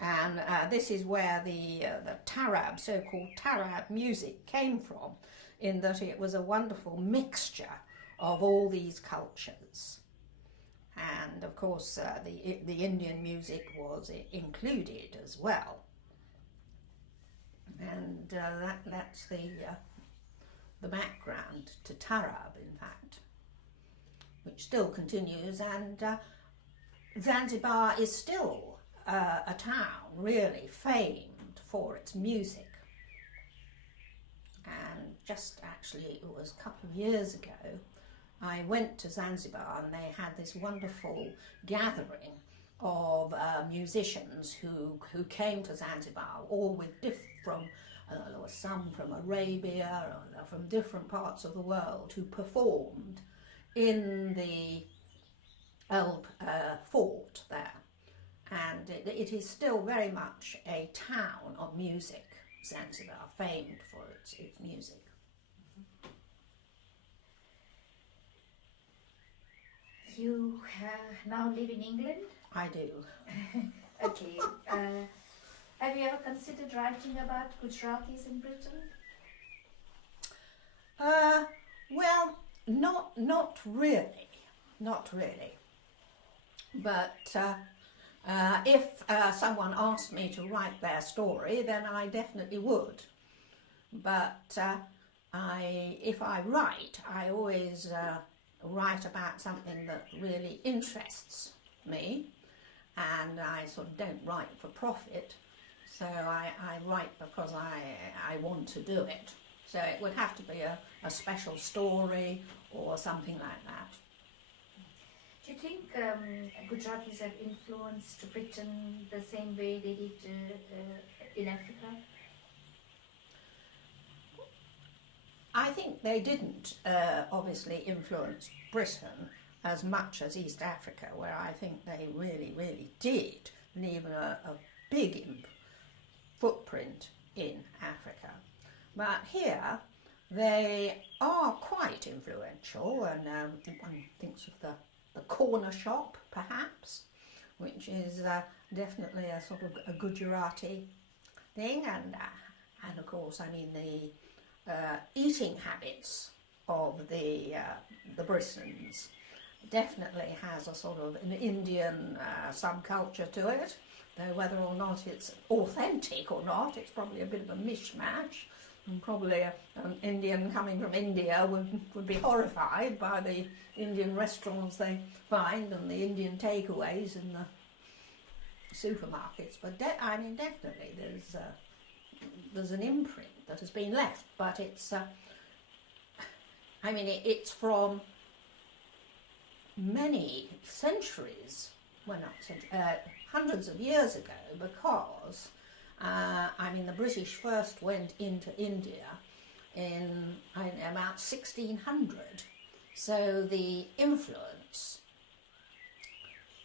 And this is where the Tarab, so-called Tarab music came from, in that it was a wonderful mixture of all these cultures. and of course the Indian music was included as well. And that's the background to Tarab, in fact, which still continues, and Zanzibar is still a town really famed for its music. And just actually, it was a couple of years ago, I went to Zanzibar and they had this wonderful gathering of musicians who came to Zanzibar, all with there were some from Arabia, from different parts of the world, who performed in the old fort there. And it is still very much a town of music, Zanzibar, famed for its music. You now live in England? I do. Okay. Have you ever considered writing about Gujaratis in Britain? Well, not really. But if someone asked me to write their story, then I definitely would. But if I write, I always write about something that really interests me, and I sort of don't write for profit. So I write because I want to do it. So it would have to be a special story or something like that. Do you think Gujaratis have influenced Britain the same way they did in Africa? I think they didn't obviously influence Britain as much as East Africa, where I think they really, really did leave a big footprint in Africa. But here they are quite influential, and one thinks of the corner shop, perhaps, which is definitely a sort of a Gujarati thing, and of course, I mean the eating habits of the Britons definitely has a sort of an Indian subculture to it, though whether or not it's authentic or not, it's probably a bit of a mishmash. And probably an Indian coming from India would be horrified by the Indian restaurants they find and the Indian takeaways in the supermarkets. But I mean, definitely there's an imprint that has been left, but it's it's from many centuries, well not centuries, hundreds of years ago, because the British first went into India in about 1600, so the influence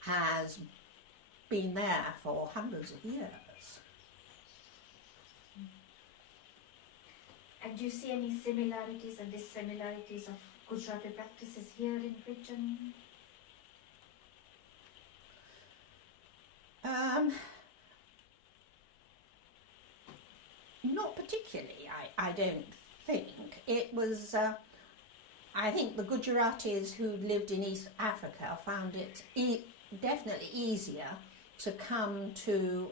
has been there for hundreds of years. And do you see any similarities and dissimilarities of Gujarati practices here in Britain? Not particularly, I don't think. It was, I think the Gujaratis who lived in East Africa found it definitely easier to come to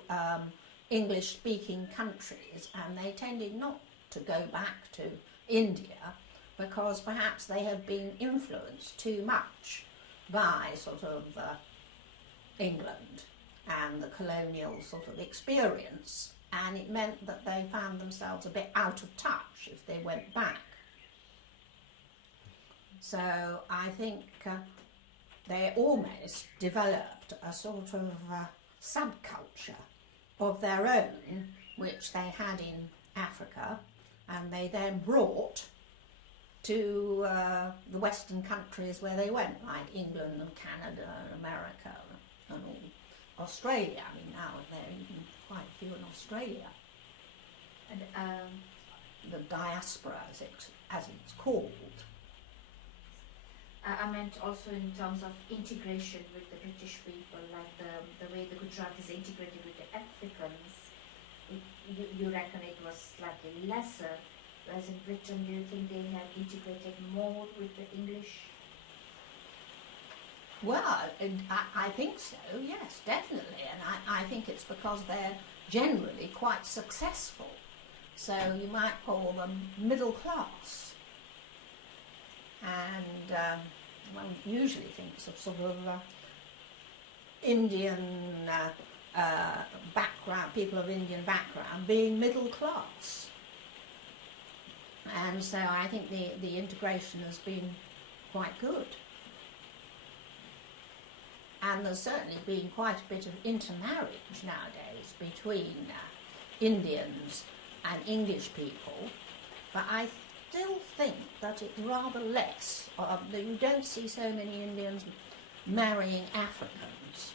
English-speaking countries, and they tended not to go back to India because perhaps they had been influenced too much by sort of England and the colonial sort of experience, and it meant that they found themselves a bit out of touch if they went back. So I think they almost developed a sort of subculture of their own, which they had in Africa, and they then brought to the Western countries where they went, like England and Canada and America and all. Australia, I mean, now there are even quite a few in Australia. And the diaspora, as it's called. I meant also in terms of integration with the British people, like the way the Gujaratis integrated with the Africans. You reckon it was slightly lesser, whereas in Britain, do you think they have integrated more with the English? Well, I think so, yes, definitely. And I think it's because they're generally quite successful. So you might call them middle class. And one usually thinks of sort of Indian background, people of Indian background being middle class. And so I think the integration has been quite good. And there's certainly been quite a bit of intermarriage nowadays between Indians and English people, but I still think that it's rather less. That you don't see so many Indians marrying Africans.